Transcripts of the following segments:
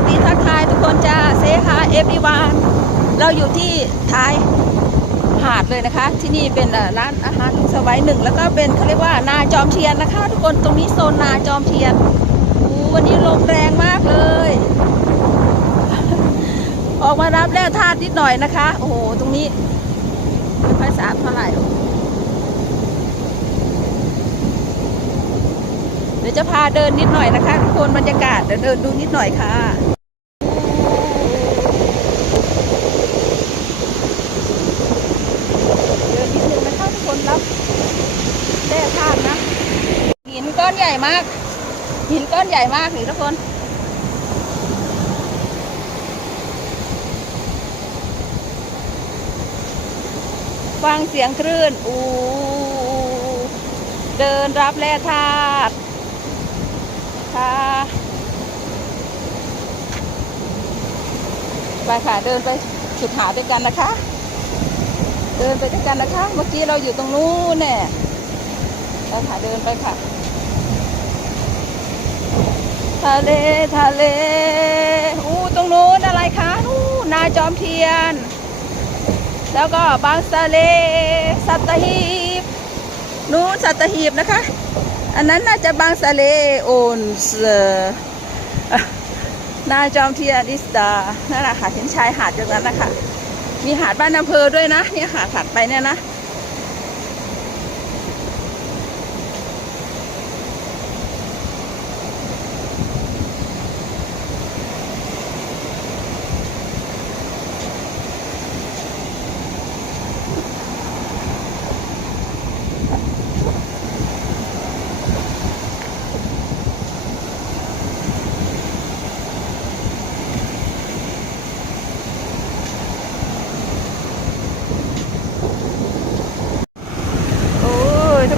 สดีทักทายทุกคนจ้าเซฮาเอฟอีวานเราอยู่ที่ท้ายหาดเลยนะคะ ที่นี่เป็นร้านอาหารลุงสวัยหนึ่งแล้วก็เป็นเขาเรียกว่านาจอมเทียนนะคะ ทุกคนตรงนี้โซนนาจอมเทียนวันนี้ลมแรงมากเลย ออกมารับแร่ธาตุนิดหน่อยนะคะ โอ้โหตรงนี้ไม่ค่อยสะอาดเท่าไหร่ เดี๋ยวจะพาเดินนิดหน่อยนะคะทุกคนบรรยากาศเดี๋ยวเดินดูนิดหน่อยค่ะเดินนิดนึงนะคะทุกคนรับแร่ธาตุนะหินก้อนใหญ่มาก หินก้อนใหญ่มากนี่ทุกคนฟังเสียงคลื่น อูเดินรับแร่ธาตุ ค่ะไปค่ะเดินไปสุดหาด้วยกันนะคะ เดินไปด้วยกันนะคะ เมื่อกี้เราอยู่ตรงนู้นเนี่ยเราค่ะเดินไปค่ะ ทะเลทะเลอู้ตรงนู้นอะไรคะนู่นนาจอมเทียน แล้วก็บางสะเลสัตหี นู้นสัตหีบนะคะ อันนั้นน่าจะบางสะเลโอนเซอร์นาจอมเทียนอิสตานั่นแหละค่ะเห็นชายหาดอย่างนั้นนะคะมีหาดบ้านอำเภอด้วยนะเนี่ยหาดถัดไปเนี่ยนะ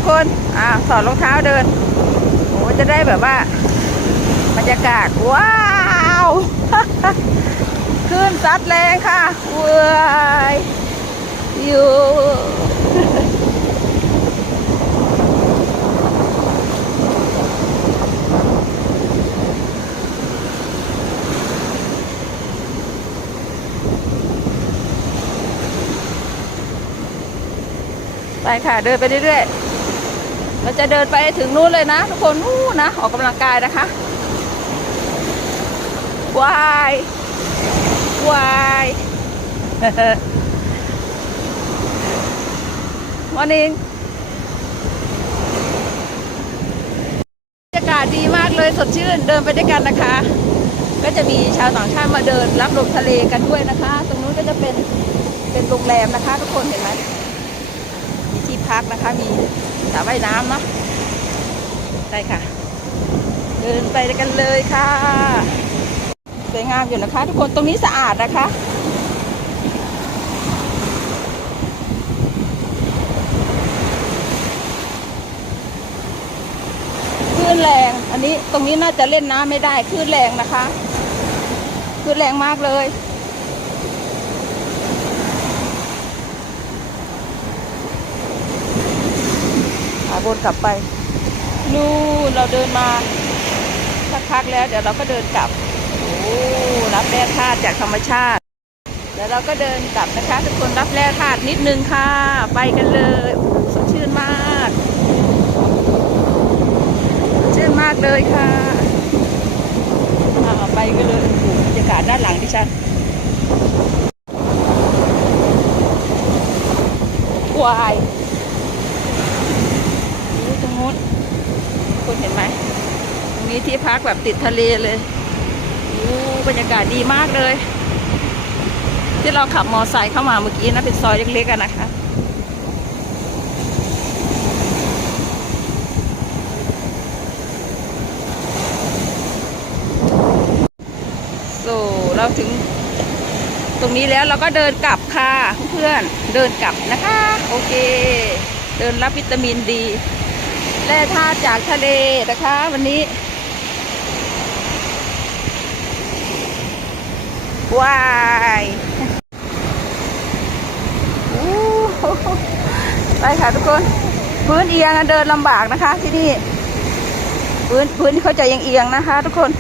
คน อ่าสอดรองเท้าเดิน โอ้จะได้แบบว่าบรรยากาศ ว้าวขึ้นซัดแรงค่ะเว้ยอยู่ ไปค่ะ เดินไปเรื่อยๆ เราจะเดินไปถึงนู้นเลยนะ ทุกคนนู้นนะ ออกกำลังกายนะคะวายวายวันนี้บรรยากาศดีมากเลยสดชื่นเดินไปด้วยกันนะคะ ก็จะมีชาวต่างชาติมาเดินรับลมทะเลกันด้วยนะคะ ตรงนู้นก็จะเป็นเป็นโรงแรมนะคะ ทุกคนเห็นไหม พักนะคะ มีสระว่ายน้ำเนาะได้ค่ะ เดินไปกันเลยค่ะ สวยงามอยู่นะคะ ทุกคนตรงนี้สะอาดนะคะคลื่นแรง อันนี้ตรงนี้น่าจะเล่นน้ำไม่ได้คลื่นแรงนะคะคลื่นแรงมากเลย วนกลับไป นู่นเราเดินมาสักพักแล้วเดี๋ยวเราก็เดินกลับ โอ้รับแร่ธาตุจากธรรมชาติ เดี๋ยวเราก็เดินกลับนะคะ ทุกคนรับแร่ธาตุนิดนึงค่ะ ไปกันเลยโอ้สดชื่นมากสดชื่นมากเลยค่ะอ่าไปกันเลยโอ้บรรยากาศด้านหลังดิฉันวาย ดูตรงนู้นคุณเห็นไหม ตรง นี้ที่พักแบบติดทะเลเลยโอ้บรรยากาศดีมากเลย ที่เราขับมอไซค์เข้ามาเมื่อกี้นะเป็นซอยเล็กๆกันนะคะโซ่เราถึงตรงนี้แล้วเราก็เดินกลับค่ะเพื่อนเดินกลับนะคะ โอเค เดินรับวิตามินดี แร่ธาตุจากทะเลนะคะ วันนี้ ว้ายไปค่ะทุกคน พื้นเอียงเดินลำบากนะคะที่นี่ พื้นพื้นเขาจะเอียงนะคะ ทุกคน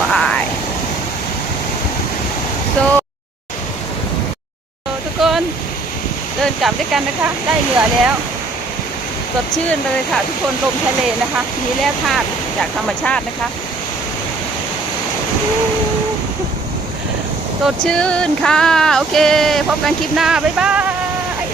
ว้ายโซทุก คน เดินกลับด้วยกันนะคะ ได้เหงื่อแล้ว สดชื่นเลยค่ะ ทุกคนลมทะเลนะคะ มีแร่ธาตุจากธรรมชาตินะคะสดชื่นค่ะ โอเค พบกันคลิปหน้า บ๊ายบาย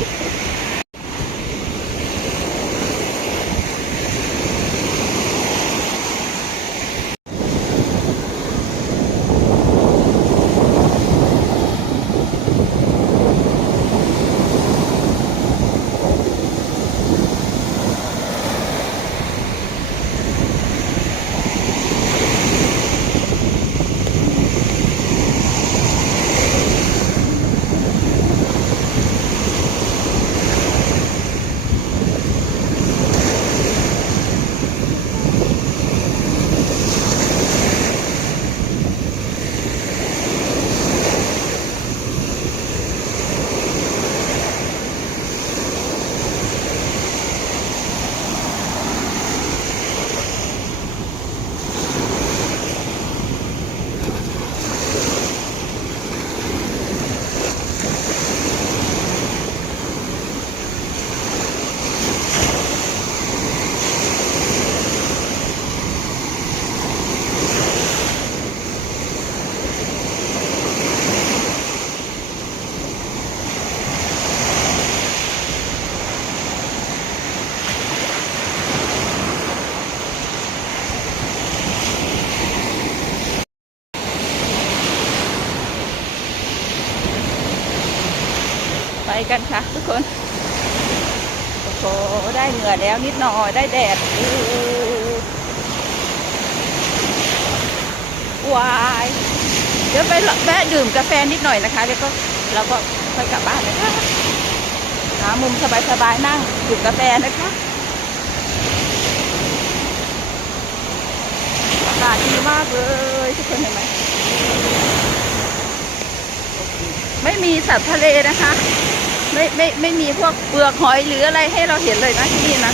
ไป กันค่ะ ทุกคน โอ้โห ได้เหงื่อแล้วนิดหน่อย ได้แดดวายเดี๋ยวไปแวะดื่มกาแฟนิดหน่อยนะคะ แล้วก็เราก็ค่อยกลับบ้านนะคะหามุมสบายๆนั่งดื่มกาแฟนะคะอากาศดีมากเลยทุกคนเห็นไหมไม่มีสัตว์ทะเลนะคะ ไม่ไม่ไม่มีพวกเปลือกหอยหรืออะไรให้เราเห็นเลยนะที่นี่นะ